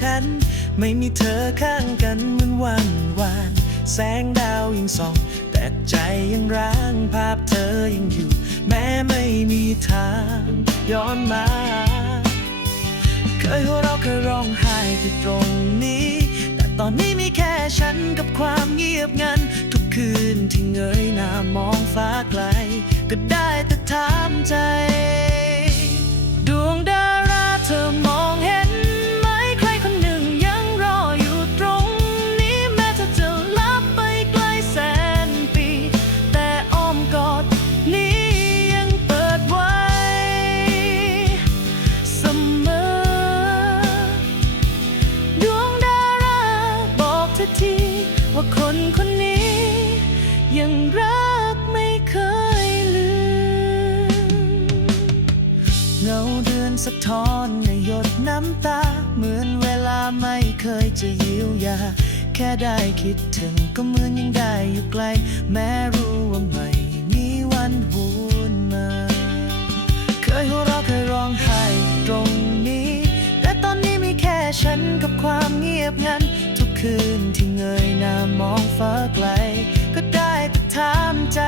ฉัน ไม่มีเธอข้างกันเหมือนวันวาน แสงดาวยังส่อง แต่ใจยังร้างภาพเธอยังอยู่ แม้ไม่มีทางย้อนมา เคยหัวเราะเคยร้องไห้ที่ตรงนี้ แต่ตอนนี้มีแค่ฉันกับความเงียบงัน ทุกคืนที่เงยหน้ามองฟ้าไกล ก็ได้แต่ถามใจ ว่าคนคนนี้ ยังรักไม่เคยลืม เงาเดือนสะท้อนในหยดน้ำตา เหมือนเวลาไม่เคยจะเยียวยา แค่ได้คิดถึงก็เหมือนยังได้อยู่ไกล แม้รู้ว่าไม่มีวันหวนมา เคยหัวเราะเคยร้องไห้ตรงนี้แต่ตอนนี้มีแค่ฉันกับความเงียบงัน คืนที่เงยหน้ามองฟ้าไกล ก็ได้แต่ถามใจ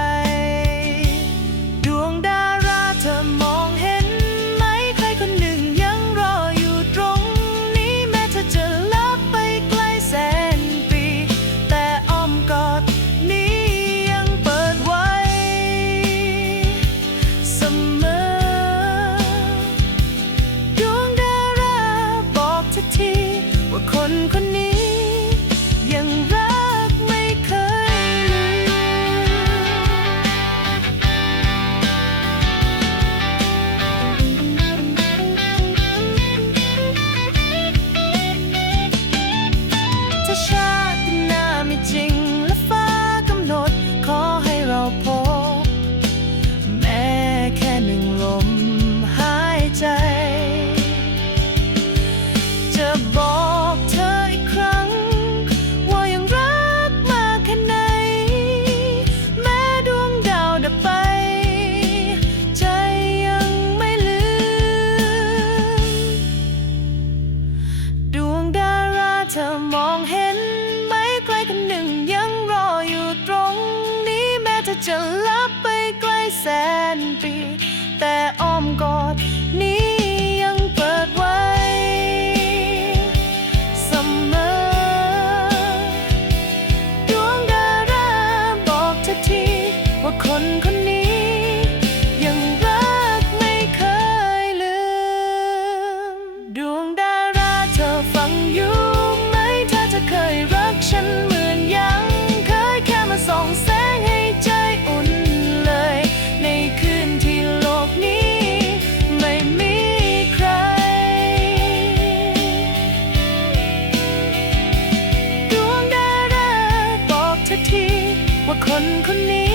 กอดนี้ คนคนนี้